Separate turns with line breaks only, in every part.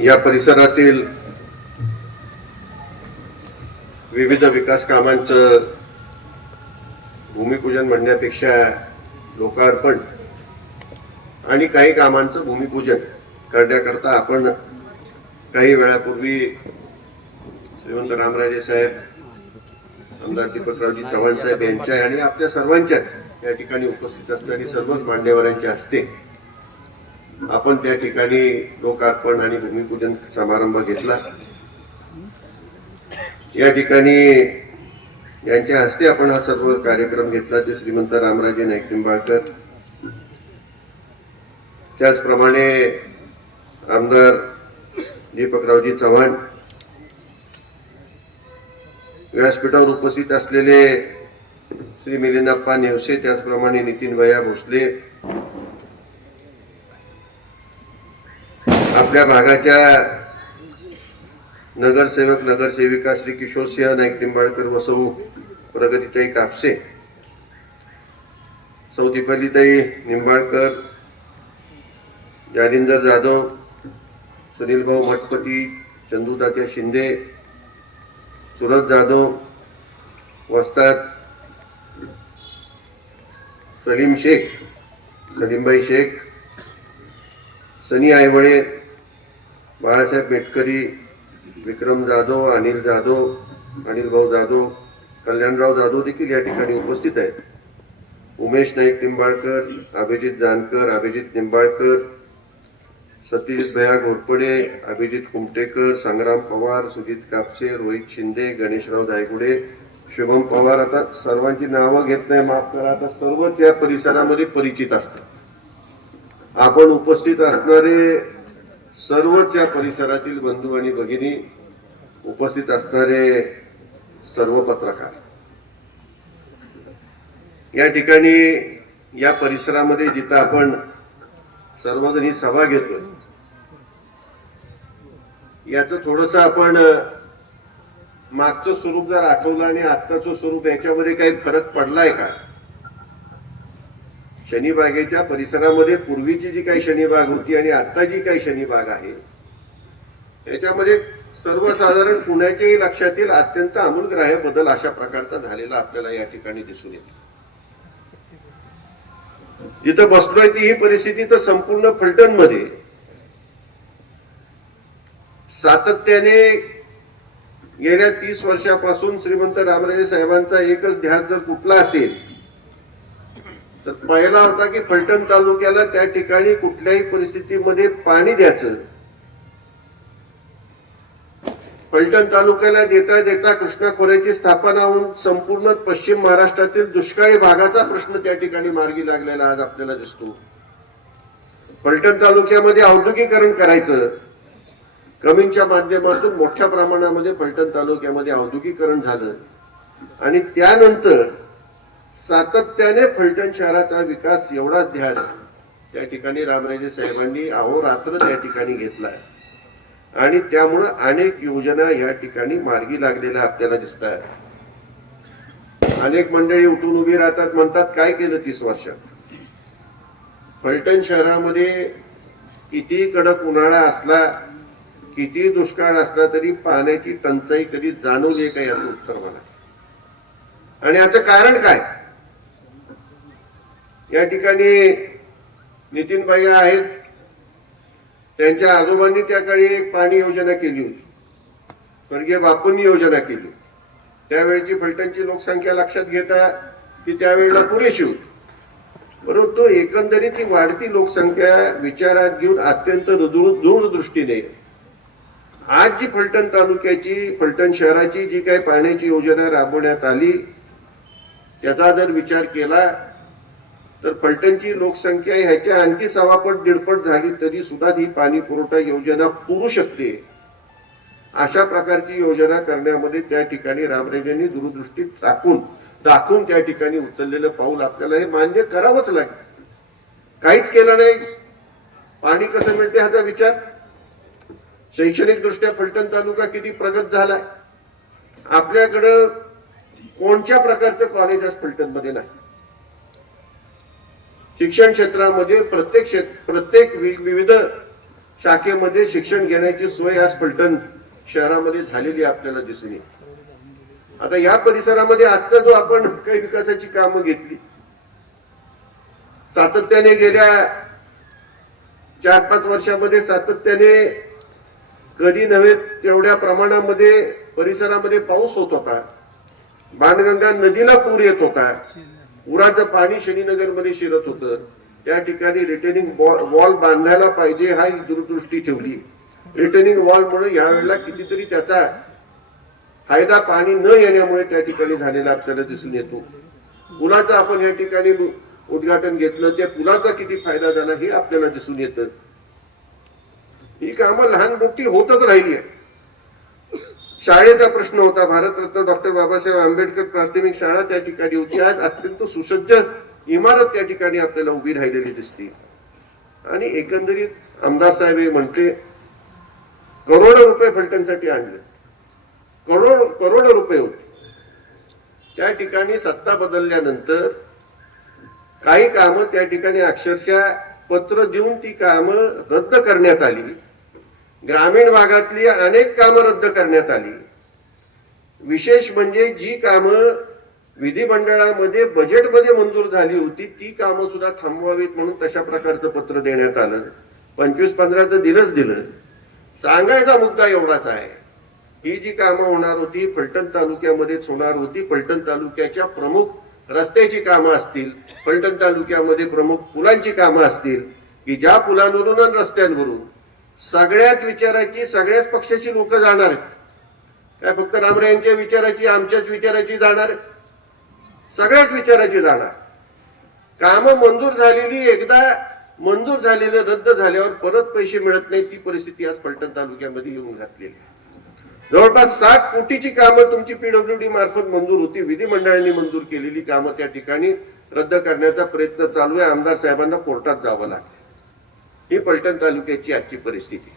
या परिसरातील विविध विकास कामांचं भूमिपूजन म्हणण्यापेक्षा लोकार्पण आणि काही कामांचं भूमिपूजन करण्याकरता आपण काही वेळापूर्वी श्रीमंत रामराजे साहेब आमदार दीपकरावजी चव्हाण साहेब यांच्या आणि आपल्या सर्वांच्याच या ठिकाणी उपस्थित असणारी सर्वच मान्यवरांच्या हस्ते आपण त्या ठिकाणी लोकार्पण आणि भूमिपूजन समारंभ घेतला. या ठिकाणी यांच्या हस्ते आपण हा सर्व कार्यक्रम घेतला ते श्रीमंत रामराजे नाईक निंबाळकर. त्याचप्रमाणे आमदार दीपकरावजी चव्हाण. व्यासपीठावर उपस्थित असलेले श्री मिलिंदप्पा नेवसे त्याचप्रमाणे नितीन भैया भोसले. आपल्या भागाच्या नगरसेवक नगरसेविका श्री किशोर सिंह नाईक निंबाळकर वसऊ प्रगतीताई कापसे सौ दीपालीताई निंबाळकर जालिंदर जाधव सुनीलभाऊ भटपती चंदूदात्या शिंदे सुरज जाधव वस्ताद सलीम शेख सलीमबाई शेख सनी आयवळे बाळासाहेब बेटकरी विक्रम जाधव अनिल जाधव अनिल भाऊ जाधव कल्याणराव जाधव देखील या ठिकाणी उपस्थित आहेत. उमेश नाईक निंबाळकर अभिजित जानकर अभिजित निंबाळकर सत्यजित भया घोरपडे अभिजित कुमटेकर संग्राम पवार सुजित कापसे रोहित शिंदे गणेशराव दायगुडे शुभम पवार. आता सर्वांची नावं घेत नाही माफ करा. आता सर्वच या परिसरामध्ये परिचित असतात. आपण उपस्थित असणारे सर्वच या परिसरातील बंधू आणि भगिनी उपस्थित असणारे सर्व पत्रकार. या ठिकाणी या परिसरामध्ये जिथं आपण सर्वजण ही सभा घेतोय याचं थोडस आपण मागचं स्वरूप जर आठवलं आणि आत्ताचं स्वरूप याच्यामध्ये काही फरक पडलाय का? शनिबागेच्या परिसरामध्ये पूर्वीची जी काही शनिबाग होती आणि आता जी काही शनिबाग आहे याच्यामध्ये सर्वसाधारण पुण्याच्याही लक्षात येईल अत्यंत अमूलग्राह्य बदल अशा प्रकारचा झालेला आपल्याला या ठिकाणी दिसून येतो जिथं बसलोय ती ही परिस्थिती तर संपूर्ण फलटणमध्ये. सातत्याने गेल्या तीस वर्षापासून श्रीमंत रामराजे साहेबांचा एकच ध्यास जर कुठला असेल तर पहिला होता की फलटण तालुक्याला त्या ठिकाणी कुठल्याही परिस्थितीमध्ये पाणी द्यायचं. फलटण तालुक्याला देता देता कृष्णा खोऱ्याची स्थापना होऊन संपूर्ण पश्चिम महाराष्ट्रातील दुष्काळी भागाचा प्रश्न त्या ठिकाणी मार्गी लागलेला आज आपल्याला दिसतो. फलटण तालुक्यामध्ये औद्योगिकरण करायचं. कमींच्या माध्यमातून मोठ्या प्रमाणामध्ये फलटण तालुक्यामध्ये औद्योगिकरण झालं. आणि त्यानंतर सातत्याने फलटण शहराचा विकास एवढाच ध्यास त्या ठिकाणी रामराजे साहेबांनी अहोरात्र त्या ठिकाणी घेतलाय. आणि त्यामुळं अनेक योजना या ठिकाणी मार्गी लागलेल्या आपल्याला दिसत अनेक मंडळी उठून उभी राहतात म्हणतात काय केलं तीस वर्षात? फलटण शहरामध्ये किती कडक उन्हाळा असला किती दुष्काळ असला तरी पाण्याची टंचाई कधी जाणवली का याचं उत्तर मला. आणि याचं कारण काय? या ठिकाणी नितीन भाई आहेत. त्यांच्या आजोबांनी त्या काळी एक पाणी योजना केली होती. स्वर्गीय बापूंनी योजना केली. त्यावेळेची फलटणची लोकसंख्या लक्षात घेता ती त्यावेळेला पुरेशी होती. परंतु एकंदरीत ही वाढती लोकसंख्या विचारात घेऊन अत्यंत दूरदृष्टीने आज जी फलटण तालुक्याची फलटण शहराची जी काही पाण्याची योजना राबवण्यात आली त्याचा जर विचार केला तर फलटणची लोकसंख्या ह्याच्या आणखी सवापट दीडपट झाली तरी सुद्धा ही पाणी पुरवठा योजना पुरू शकते. अशा प्रकारची योजना करण्यामध्ये त्या ठिकाणी रामराजेंनी दूरदृष्टी टाकून दाखवून त्या ठिकाणी उचललेलं पाऊल आपल्याला हे मान्य करावंच लागेल. काहीच केलं नाही. पाणी कसं मिळते ह्याचा विचार? शैक्षणिक दृष्ट्या फलटण तालुका किती प्रगत झालाय? आपल्याकडं कोणत्या प्रकारचं कॉलेज आज फलटणमध्ये नाही? शिक्षण क्षेत्रामध्ये प्रत्येक क्षेत्र प्रत्येक विविध शाखेमध्ये शिक्षण घेण्याची सोय आज फलटण शहरामध्ये झालेली आपल्याला दिसून आता या परिसरामध्ये आजचा जो आपण काही विकासाची कामं घेतली सातत्याने गेल्या चार पाच वर्षामध्ये सातत्याने कधी नव्हे तेवढ्या प्रमाणामध्ये परिसरामध्ये पाऊस होत होता बाणगंगा नदीला पूर येत होता पुराचं पाणी शनीनगरमध्ये शिरत होतं. त्या ठिकाणी रिटेनिंग वॉल बांधायला पाहिजे हा एक दूरदृष्टी ठेवली. रिटर्निंग वॉल म्हणून यावेळेला कितीतरी त्याचा फायदा पाणी न येण्यामुळे त्या ठिकाणी झालेला आपल्याला दिसून येतो. पुलाचं आपण या ठिकाणी उद्घाटन घेतलं. त्या पुलाचा किती फायदा झाला हे आपल्याला दिसून येतं. ही कामं लहान मोठी होतच राहिली आहे शाळेचा प्रश्न होता. भारतरत्न डॉक्टर बाबासाहेब आंबेडकर प्राथमिक शाळा त्या ठिकाणी होती. आज अत्यंत सुसज्ज इमारत त्या ठिकाणी आपल्याला उभी राहिलेली दिसते. आणि एकंदरीत आमदार साहेब हे म्हणते करोडो रुपये फलटणसाठी आणले. करोड करोडो रुपये होते. त्या ठिकाणी सत्ता बदलल्यानंतर काही कामं त्या ठिकाणी अक्षरशः पत्र देऊन ती कामं रद्द करण्यात आली. ग्रामीण भागातली अनेक कामं रद्द करण्यात आली. विशेष म्हणजे जी कामं विधिमंडळामध्ये बजेटमध्ये मंजूर झाली होती ती कामं सुद्धा थांबवावीत म्हणून तशा प्रकारचं पत्र देण्यात आलं. पंचवीस पंधरा तर दिलंच दिलं. सांगायचा मुद्दा एवढाच आहे. ही जी कामं होणार होती फलटण तालुक्यामध्येच होणार होती फलटण तालुक्याच्या प्रमुख रस्त्याची कामं असतील फलटण तालुक्यामध्ये प्रमुख पुलांची कामं असतील की ज्या पुलांवरून आणि रस्त्यांवरून सगळ्याच विचाराची सगळ्याच पक्षाची लोक जाणार आहेत. काय फक्त रामरायांच्या विचाराची आमच्याच विचाराची जाणार सगळ्याच विचाराची जाणार. कामं मंजूर झालेली एकदा मंजूर झालेले रद्द झाल्यावर परत पैसे मिळत नाही ती परिस्थिती आज पलटण तालुक्यामध्ये येऊन घातलेली आहे. जवळपास सात कोटीची कामं तुमची पीडब्ल्यूडी मार्फत मंजूर होती. विधिमंडळाने मंजूर केलेली कामं त्या ठिकाणी रद्द करण्याचा प्रयत्न चालू आहे. आमदार साहेबांना कोर्टात जावं लागलं. ही पलटण तालुक्याची आजची परिस्थिती.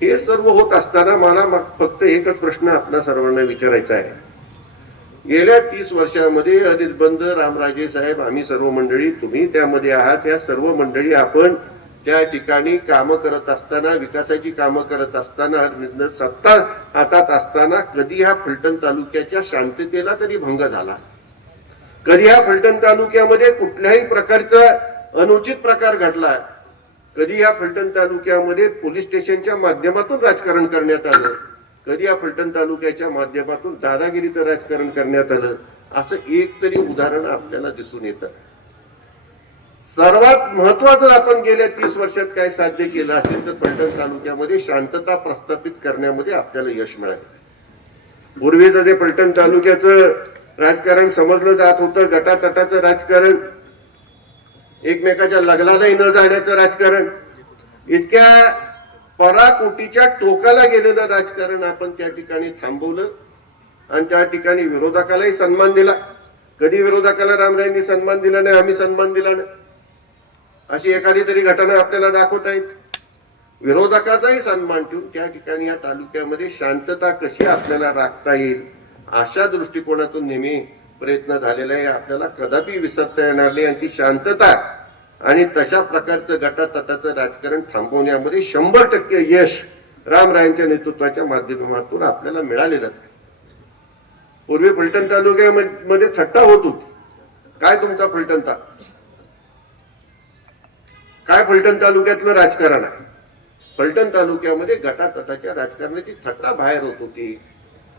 हे सर्व होत असताना मला फक्त एकच प्रश्न आपल्या सर्वांना विचारायचा आहे. गेल्या तीस वर्षामध्ये अनिल बंद रामराजे साहेब आम्ही सर्व मंडळी तुम्ही त्यामध्ये आहात या सर्व मंडळी आपण त्या ठिकाणी कामं करत असताना विकासाची कामं करत असताना सत्ता हातात असताना कधी ह्या फलटण तालुक्याच्या शांततेला कधी भंग झाला. कधी ह्या फलटण तालुक्यामध्ये कुठल्याही प्रकारचा अनुचित प्रकार घडला. कधी या फलटण तालुक्यामध्ये पोलीस स्टेशनच्या माध्यमातून राजकारण करण्यात आलं? कधी या फलटण तालुक्याच्या माध्यमातून दादागिरीचं राजकारण करण्यात आलं? असं एक तरी उदाहरण आपल्याला दिसून येतं. सर्वात महत्वाचं आपण गेल्या तीस वर्षात काय साध्य केलं असेल तर फलटण तालुक्यामध्ये शांतता प्रस्थापित करण्यामध्ये आपल्याला यश मिळालं. पूर्वीचं जे फलटण तालुक्याचं राजकारण समजलं जात होतं गटातटाचं राजकारण. एकमेकाच्या लग्नालाही न जाण्याचं राजकारण. इतक्या पराकोटीच्या टोकाला गेलेलं राजकारण आपण त्या ठिकाणी थांबवलं आणि त्या ठिकाणी विरोधकालाही सन्मान दिला. कधी विरोधकाला रामरायांनी सन्मान दिला नाही आम्ही सन्मान दिला नाही. अशी एखादी तरी घटना आपल्याला दाखवता येत. विरोधकाचाही सन्मान ठेवून त्या ठिकाणी या तालुक्यामध्ये शांतता कशी आपल्याला राखता येईल अशा दृष्टिकोनातून नेहमी प्रयत्न झालेला आहे. आपल्याला कदापि विसरता येणार नाही आणि ती शांतता आणि तशा प्रकारचं गटातटाचं राजकारण थांबवण्यामध्ये शंभर टक्के यश रामरायांच्या नेतृत्वाच्या माध्यमातून आपल्याला मिळालेलंच आहे. पूर्वी फलटण तालुक्यामध्ये थट्टा होत होती. काय तुमचा फलटण ता? काय फलटण तालुक्यातलं राजकारण आहे? फलटण तालुक्यामध्ये गटातटाच्या राजकारणाची थट्टा बाहेर होत होती.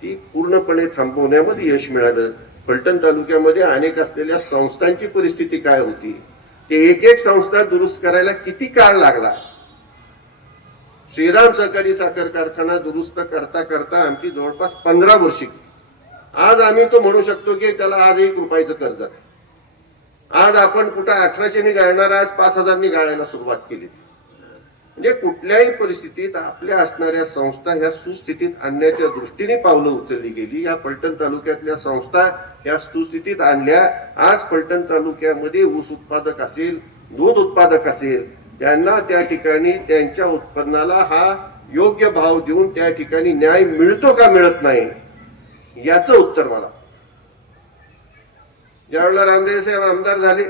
ती पूर्णपणे थांबवण्यामध्ये यश मिळालं. फलटण तालुक्यामध्ये अनेक असलेल्या संस्थांची परिस्थिती काय होती? ते एक एक संस्था दुरुस्त करायला किती काळ लागला? श्रीराम सहकारी साखर कारखाना दुरुस्त करता करता आमची जवळपास पंधरा वर्षी आज आम्ही तो म्हणू शकतो की त्याला आज एक रुपयाचं कर्ज आहे. आज आपण कुठं अठराशेने गाळणार आज पाच हजारनी गाळायला सुरुवात केली. म्हणजे कुठल्याही परिस्थितीत आपल्या असणाऱ्या संस्था ह्या सुस्थितीत आणण्याच्या दृष्टीने पावलं उचलली गेली. या पलटण तालुक्यातल्या संस्था या सुस्थितीत आणल्या. आज पलटण तालुक्यामध्ये ऊस उत्पादक असेल दूध उत्पादक असेल त्यांना त्या ठिकाणी त्यांच्या उत्पन्नाला हा योग्य भाव देऊन त्या ठिकाणी न्याय मिळतो का मिळत नाही? याच उत्तर मला. ज्यावेळेला रामदेव साहेब आमदार झाले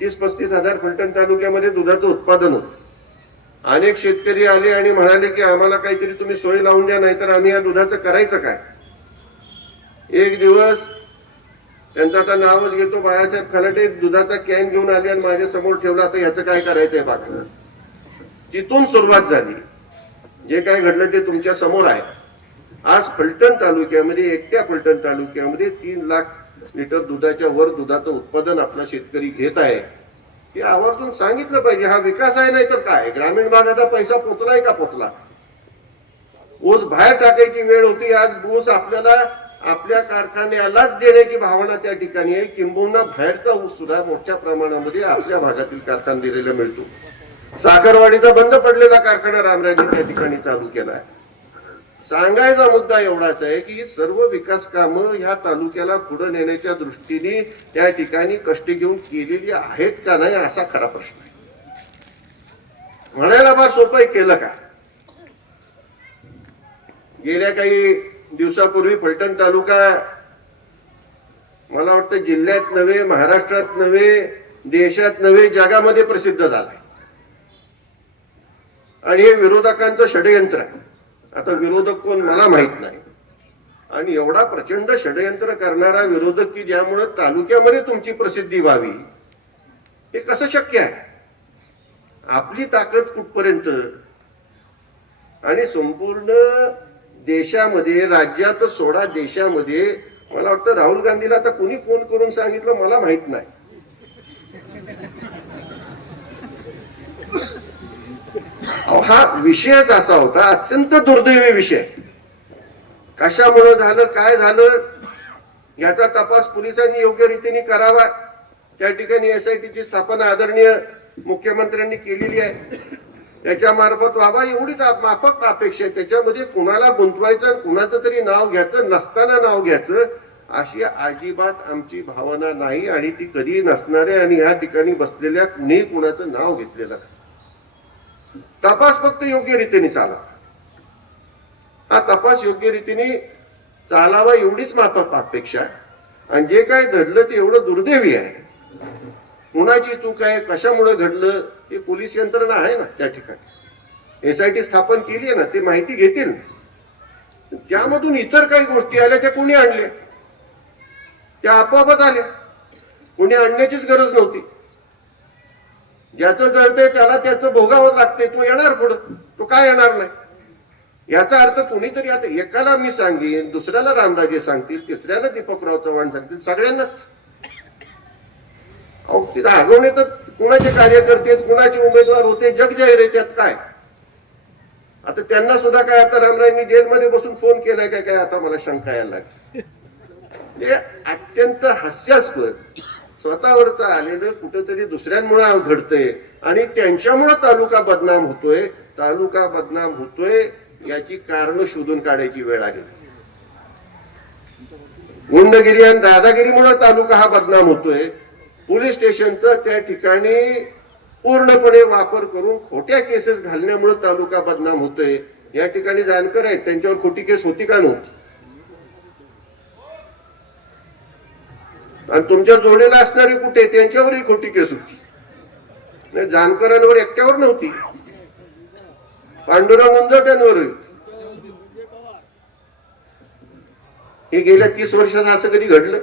तीस पस्तीस हजार फलटण तालुक्यामध्ये दुधाचं उत्पादन होतं. अनेक शेतकरी आले आणि म्हणाले की आम्हाला काहीतरी तुम्ही सोय लावून द्या नाहीतर आम्ही या दुधाचं करायचं काय? एक दिवस त्यांचं आता नावच घेतो बाळासाहेब खलाटे दुधाचा कॅन घेऊन आले आणि माझ्यासमोर ठेवला आता ह्याचं काय करायचंय बाकी तिथून सुरुवात झाली. जे काय घडलं ते तुमच्यासमोर आहे. आज फलटण तालुक्यामध्ये एकट्या फलटण तालुक्यामध्ये तीन लाख लिटर दुधाच्या वर दुधाचं उत्पादन आपला शेतकरी घेत आहे. हे आवर्जून सांगितलं पाहिजे. हा विकास आहे नाही तर काय? ग्रामीण भागाचा पैसा पोचलाय का पोचला? ऊस बाहेर टाकायची वेळ होती. आज ऊस आपल्याला आपल्या कारखान्यालाच देण्याची भावना त्या ठिकाणी आहे. किंबहुना बाहेरचा ऊस सुद्धा मोठ्या प्रमाणामध्ये आपल्या भागातील कारखाना दिलेला मिळतो. साखरवाडीचा बंद पडलेला कारखाना रामराजे त्या ठिकाणी चालू केला आहे सांगायचा मुद्दा एवढाच आहे की सर्व विकास कामं या तालुक्याला पुढे नेण्याच्या दृष्टीने त्या ठिकाणी कष्ट घेऊन केलेली आहेत का नाही असा खरा प्रश्न आहे. म्हणायला फार सोपं आहे, केलं का? गेल्या काही दिवसापूर्वी फलटण तालुका मला वाटतं जिल्ह्यात नव्हे महाराष्ट्रात नव्हे देशात नव्हे जगामध्ये प्रसिद्ध झालाय. आणि हे विरोधकांचं षडयंत्र आहे. आता विरोधक कोण मला माहीत नाही. आणि एवढा प्रचंड षडयंत्र करणारा विरोधक की ज्यामुळे तालुक्यामध्ये तुमची प्रसिद्धी व्हावी हे कसं शक्य आहे? आपली ताकद कुठपर्यंत? आणि संपूर्ण देशामध्ये राज्यात सोडा देशामध्ये मला वाटतं राहुल गांधीला आता कुणी फोन करून सांगितलं मला माहीत नाही. हा विषयच असा होता अत्यंत दुर्दैवी विषय. कशामुळे झालं काय झालं याचा तपास पोलिसांनी योग्य रीतीने करावा. त्या ठिकाणी एस आय टीची स्थापना आदरणीय मुख्यमंत्र्यांनी केलेली आहे. याच्या मार्फत व्हावा एवढीच माफक अपेक्षा आहे. त्याच्यामध्ये कुणाला गुंतवायचं आणि कुणाचं तरी नाव घ्यायचं नसताना नाव घ्यायचं अशी अजिबात आमची भावना नाही आणि ती कधी नसणार आहे आणि या ठिकाणी बसलेल्या कुणी कुणाचं नाव घेतलेलं नाही. तपास फक्त योग्य रीतीने चालावा हा तपास योग्य रीतीने चालावा एवढीच माफक अपेक्षा आहे आणि जे काय घडलं ते एवढं दुर्दैवी आहे. कुणाची चूक आहे कशामुळे घडलं ते पोलीस यंत्रणा आहे ना त्या ठिकाणी. एसआयटी स्थापन केली आहे ना ते माहिती घेतील त्यामधून इतर काही गोष्टी आल्या त्या कोणी आणल्या? त्या आपोआपच आल्या. कोणी आणण्याचीच गरज नव्हती. ज्याचं जळते त्याला त्याचं भोगावं लागते तो येणार पुढं. तो काय येणार नाही? याचा अर्थ कोणीतरी आता एकाला मी सांगेन दुसऱ्याला रामराजे सांगतील तिसऱ्याला दीपकराव चव्हाण सांगतील सगळ्यांनाच. अहो तिथं आगवणे तर कुणाचे कार्यकर्ते आहेत, कुणाचे उमेदवार होते जग जाहीर आहे त्यात काय? आता त्यांना सुद्धा काय आता रामरायांनी जेलमध्ये बसून फोन केलाय काय काय आता मला शंका यायला लागली. हे अत्यंत हास्यास्पद स्वतःवरच आलेलं कुठेतरी दुसऱ्यांमुळे घडतंय आणि त्यांच्यामुळं तालुका बदनाम होतोय तालुका बदनाम होतोय याची कारण शोधून काढायची वेळ आली गुंडगिरी आणि दादागिरीमुळे तालुका हा बदनाम होतोय. पोलीस स्टेशनचा त्या ठिकाणी पूर्णपणे वापर करून खोट्या केसेस घालण्यामुळे तालुका बदनाम होतोय. या ठिकाणी जानकर आहेत त्यांच्यावर खोटी केस होती का नव्हती? आणि तुमच्या जोडीला असणारी कुठे त्यांच्यावरही खोटी केस होती. नाही, जानकरांवर एकट्यावर नव्हती. पांडुरंग उंजवट्यांवर हे गेल्या तीस वर्षात असं कधी घडलं?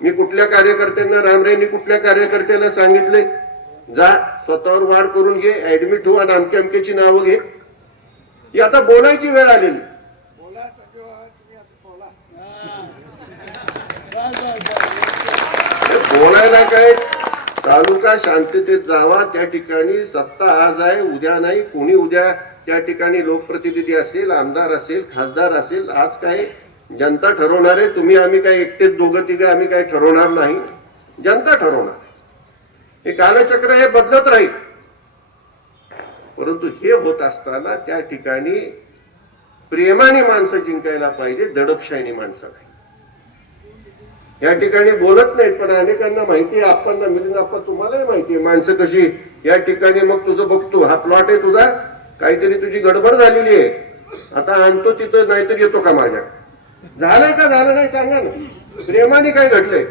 मी कुठल्या कार्यकर्त्यांना रामरायनी कुठल्या कार्यकर्त्यांना सांगितले? जा स्वतःवर वार करून घे ऍडमिट हो आणि अमक्या अमक्याची नावं घे. ही आता बोलायची वेळ आलेली. बोलायला काय? तालुका शांततेत जावा त्या ठिकाणी सत्ता आज आहे उद्या नाही कोणी उद्या त्या ठिकाणी लोकप्रतिनिधी असेल आमदार असेल खासदार असेल आज काय जनता ठरवणार आहे तुम्ही आम्ही काय एकटेच दोघं तिघं आम्ही काय ठरवणार नाही. जनता ठरवणार हे कालचक्र हे बदलत राहील. परंतु हे होत असताना त्या ठिकाणी प्रेमाने माणसं जिंकायला पाहिजे दडपशाहीने माणसं नाही. या ठिकाणी बोलत नाहीत पण अनेकांना माहिती आहे आपण मिलिंद आपण तुम्हालाही माहिती आहे माणसं कशी या ठिकाणी मग तुझं बघतो हा प्लॉट आहे तुझा काहीतरी तुझी गडबड झालेली आहे. आता आणतो तिथं नाहीतर येतो का माझ्या? झालंय का झालं नाही सांगा ना. प्रेमाने काय घडलंय?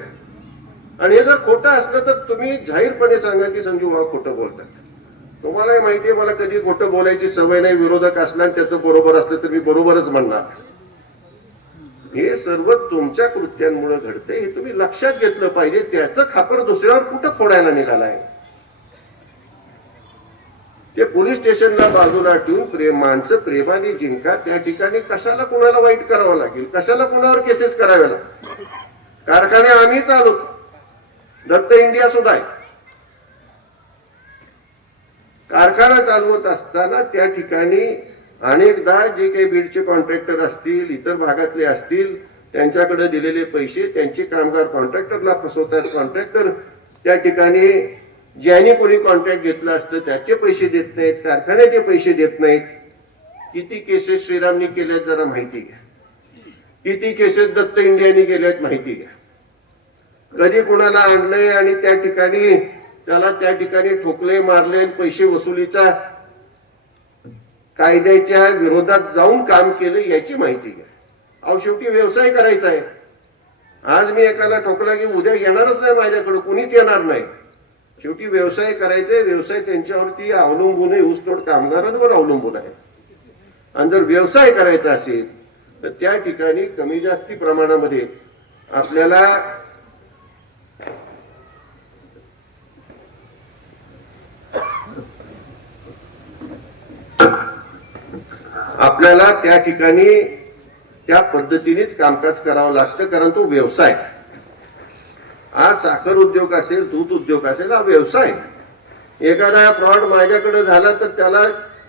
आणि हे जर खोटं असलं तर तुम्ही जाहीरपणे सांगा की संजू भाऊ खोटं बोलतात. तुम्हालाही माहितीये मला कधी खोटं बोलायची सवय नाही विरोधक असला आणि त्याचं बरोबर असलं तर मी बरोबरच म्हणणार. हे सर्व तुमच्या कृत्यांमुळे घडते हे तुम्ही लक्षात घेतलं पाहिजे. त्याचं खापर दुसऱ्यावर कुठं फोडायला आहे? ते पोलीस स्टेशनला बाजूला ठेवून प्रेम माणसं प्रेमाने जिंका त्या ठिकाणी कशाला कोणाला वाईट करावं लागेल? कशाला कोणावर केसेस कराव्या लागतील? कारखाने आम्ही चालू दत्त इंडिया सुद्धा आहे. कारखाना चालवत असताना त्या ठिकाणी अनेकदा जे काही बीडचे कॉन्ट्रॅक्टर असतील इतर भागातले असतील त्यांच्याकडे दिलेले पैसे त्यांचे कामगार कॉन्ट्रॅक्टरला फसवतात. कॉन्ट्रॅक्टर त्या ठिकाणी ज्याने कोणी कॉन्ट्रॅक्ट घेतलं असतं त्याचे पैसे देत नाहीत कारखान्याचे पैसे देत नाहीत. किती केसेस श्रीरामनी केल्यात जरा माहिती घ्या. किती केसेस दत्त इंडियानी केल्यात माहिती घ्या. कधी कुणाला आणलंय आणि त्या ठिकाणी त्याला त्या ठिकाणी ठोकले मारले पैसे वसुलीचा कायद्याच्या विरोधात जाऊन काम केलं याची माहिती घ्या. अहो शेवटी व्यवसाय करायचा आहे. आज मी एकाला ठोकला की उद्या येणारच नाही माझ्याकडं कुणीच येणार नाही. शेवटी व्यवसाय करायचे व्यवसाय त्यांच्यावरती अवलंबून आहे ऊसतोड कामगारांवर अवलंबून आहे. आणि जर व्यवसाय करायचा असेल तर त्या ठिकाणी कमी जास्ती प्रमाणामध्ये आपल्याला आपल्याला त्या ठिकाणी त्या पद्धतीनेच कामकाज करावं लागतं कारण तो व्यवसाय. आज साखर उद्योग असेल दूध उद्योग असेल हा व्यवसाय. एखादा फ्रॉड माझ्याकडे झाला तर त्याला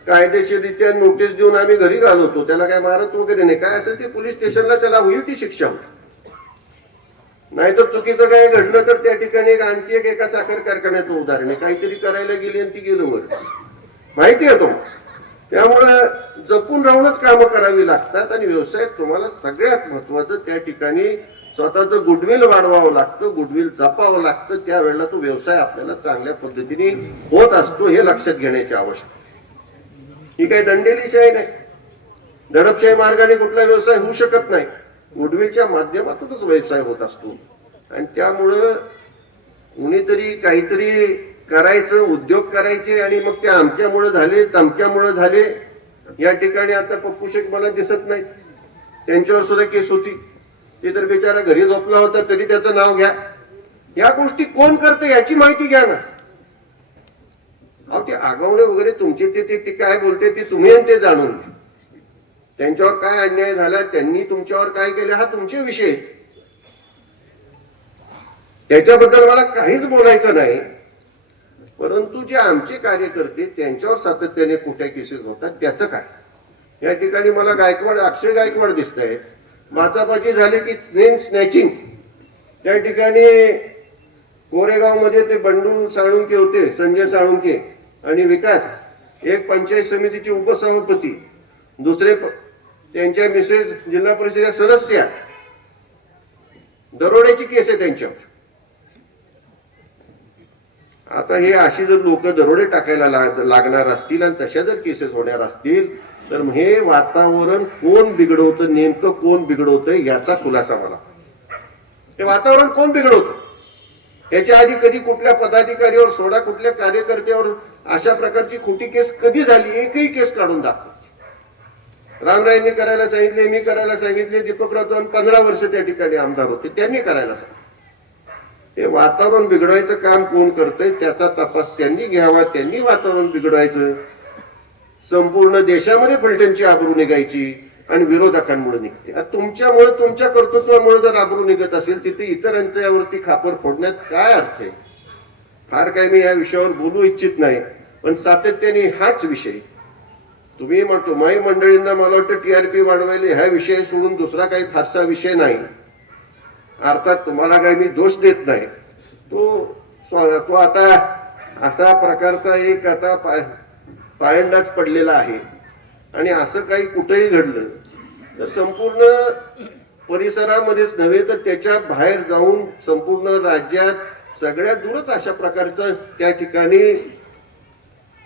कायदेशीररित्या नोटीस देऊन आम्ही घरी घालवतो. त्याला काय मारत वगैरे नाही. काय असेल ते पोलीस स्टेशनला त्याला होईल ती शिक्षा. नाहीतर चुकीचं काय घडलं तर त्या ठिकाणी आणखी एक एका साखर कारखान्याचं उदाहरण आहे. काहीतरी करायला गेली आणि ती गेलं वर. माहिती आहे तो त्यामुळं जपून राहूनच कामं करावी लागतात आणि व्यवसायात तुम्हाला सगळ्यात महत्वाचं त्या ठिकाणी स्वतःचं गुडविल वाढवावं लागतं गुडविल जपावं लागतं. त्यावेळेला तो व्यवसाय आपल्याला चांगल्या पद्धतीने होत असतो हे लक्षात घेण्याची आवश्यकता आहे. ही काही दंडेलीशाही नाही. दडपशाही मार्गाने कुठला व्यवसाय होऊ शकत नाही. गुडविलच्या माध्यमातूनच व्यवसाय होत असतो. आणि त्यामुळं कुणीतरी काहीतरी करायचं उद्योग करायचे आणि मग ते आमच्यामुळे झाले तमक्यामुळे झाले. या ठिकाणी आता पप्पू शेख मला दिसत नाही त्यांच्यावर सुद्धा केस होती. ते तर बिचारा घरी झोपला होता तरी त्याचं नाव घ्या. या गोष्टी कोण करते याची माहिती घ्या ना. अहो ते आगवणे वगैरे तुमचे ते ते- काय बोलते ते तुम्ही आणि ते जाणून घ्या. त्यांच्यावर काय अन्याय झाला त्यांनी तुमच्यावर काय केलं हा तुमचे विषय. त्याच्याबद्दल मला काहीच बोलायचं नाही. परंतु जे आमचे कार्यकर्ते त्यांच्यावर सातत्याने खोट्या केसेस होतात त्याचं काय? या ठिकाणी मला गायकवाड अक्षय गायकवाड दिसत आहे वाचापाची झाली की स्नेन स्नॅचिंग. त्या ठिकाणी कोरेगावमध्ये ते बंडू साळुंके होते संजय साळुंके आणि विकास एक पंचायत समितीचे उपसभापती. दुसरे त्यांच्या मिसेस जिल्हा परिषद सदस्या. दरोड्याची केस आहे त्यांच्यावर. आता हे अशी जर लोक दरोडे टाकायला लागणार असतील आणि तशा जर केसेस होणार असतील तर हे वातावरण कोण बिघडवतं नेमकं कोण बिघडवतंय याचा खुलासा मला हे वातावरण कोण बिघडवतं? याच्या आधी कधी कुठल्या पदाधिकारीवर सोडा कुठल्या कार्यकर्त्यावर अशा प्रकारची खोटी केस कधी झाली एकही केस काढून दाखव. रामरायांनी करायला सांगितले मी करायला सांगितले दीपकराव चव्हाण पंधरा वर्ष त्या ठिकाणी आमदार होते त्यांनी करायला सांगितलं. हे वातावरण बिघडवायचं काम कोण करतंय त्याचा तपास त्यांनी घ्यावा त्यांनी वातावरण बिघडवायचं. संपूर्ण देशामध्ये फलटणची आबरू निघायची आणि विरोधकांमुळे निघते. तुमच्यामुळे तुमच्या कर्तृत्वामुळे जर आबरू निघत असेल तिथे इतरांच्यावरती खापर फोडण्यात काय अर्थ आहे? फार काय मी या विषयावर बोलू इच्छित नाही पण सातत्याने हाच विषय. तुम्ही म्हणतो माई मंडळींना मला वाटतं टीआरपी वाढवायला ह्या विषय सोडून दुसरा काही फारसा विषय नाही. अर्थात तुम्हाला काही मी दोष देत नाही. तो तो आता असा प्रकारचा एक आता पाय पायंडाच पडलेला आहे. आणि असं काही कुठेही घडलं तर संपूर्ण परिसरामध्येच नव्हे तर त्याच्या बाहेर जाऊन संपूर्ण राज्यात सगळ्या दूरच अशा प्रकारचं त्या ठिकाणी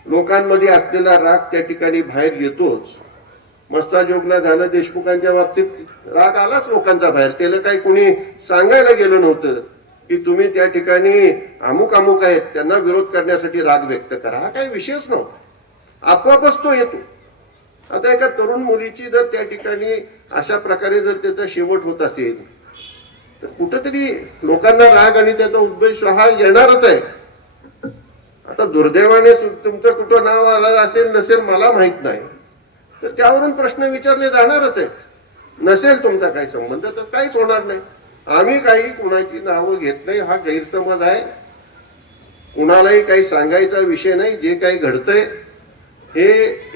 लोकांमध्ये असलेला राग त्या ठिकाणी बाहेर येतोच. मस्साजोगला झालं देशमुखांच्या बाबतीत राग आलाच लोकांचा बाहेर. त्याला काही कोणी सांगायला गेलं नव्हतं की तुम्ही त्या ठिकाणी अमुक अमुक आहेत त्यांना विरोध करण्यासाठी राग व्यक्त करा. हा काही विषयच नव्हता. आपोआपच तो येतो. आता एका तरुण मुलीची जर त्या ठिकाणी अशा प्रकारे जर त्याचा शेवट होत असेल तर कुठंतरी लोकांना राग आणि त्याचा उद्देश हा येणारच आहे. आता दुर्दैवाने तुमचं कुठं नाव आलं असेल नसेल मला माहीत नाही. तर त्यावरून प्रश्न विचारले जाणारच आहे नसेल तुमचा काही संबंध तर काहीच होणार नाही. आम्ही काही कुणाची नावं घेत नाही हा गैरसमज आहे. कुणालाही काही सांगायचा विषय नाही जे काही घडतंय हे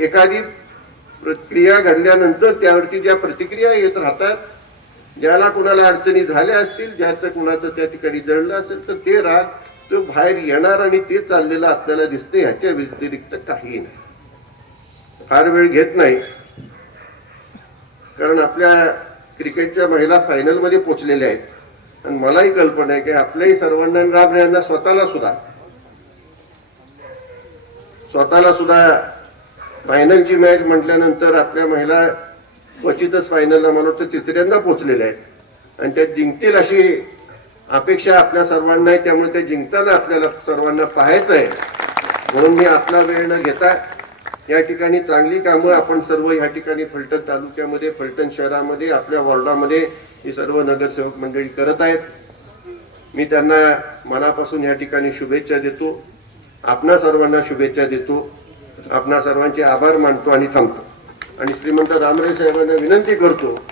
एखादी प्रक्रिया घडल्यानंतर त्यावरती ज्या प्रतिक्रिया येत राहतात ज्याला कुणाला अडचणी झाल्या असतील ज्याचं कुणाचं त्या ठिकाणी जळलं असेल तर ते राग तो बाहेर येणार आणि ते चाललेलं आपल्याला दिसते ह्याच्या व्यतिरिक्त काही नाही. फार वेळ घेत नाही. कारण आपल्या क्रिकेटच्या महिला फायनलमध्ये आहेत. आणि मलाही कल्पना आहे की आपल्याही सर्वांना राब यांना स्वतःला सुद्धा स्वतःला सुद्धा फायनलची मॅच म्हटल्यानंतर आपल्या महिला क्वचितच फायनलला मला वाटतं तिसऱ्यांदा पोचलेल्या आहेत. आणि त्या जिंकतील अशी अपेक्षा आपल्या सर्वांना आहे. त्यामुळे त्या जिंकताना आपल्याला सर्वांना पाहायचं आहे. म्हणून मी आपला वेळ न घेता या ठिकाणी चांगली कामं आपण सर्व या ठिकाणी फलटण तालुक्यामध्ये फलटण शहरामध्ये आपल्या वॉर्डामध्ये ही सर्व नगरसेवक मंडळी करत आहेत. मी त्यांना मनापासून या ठिकाणी शुभेच्छा देतो. आपणा सर्वांना शुभेच्छा देतो. आपणा सर्वांचे आभार मानतो आणि थांबतो. आणि श्रीमंत रामराय साहेबांना विनंती करतो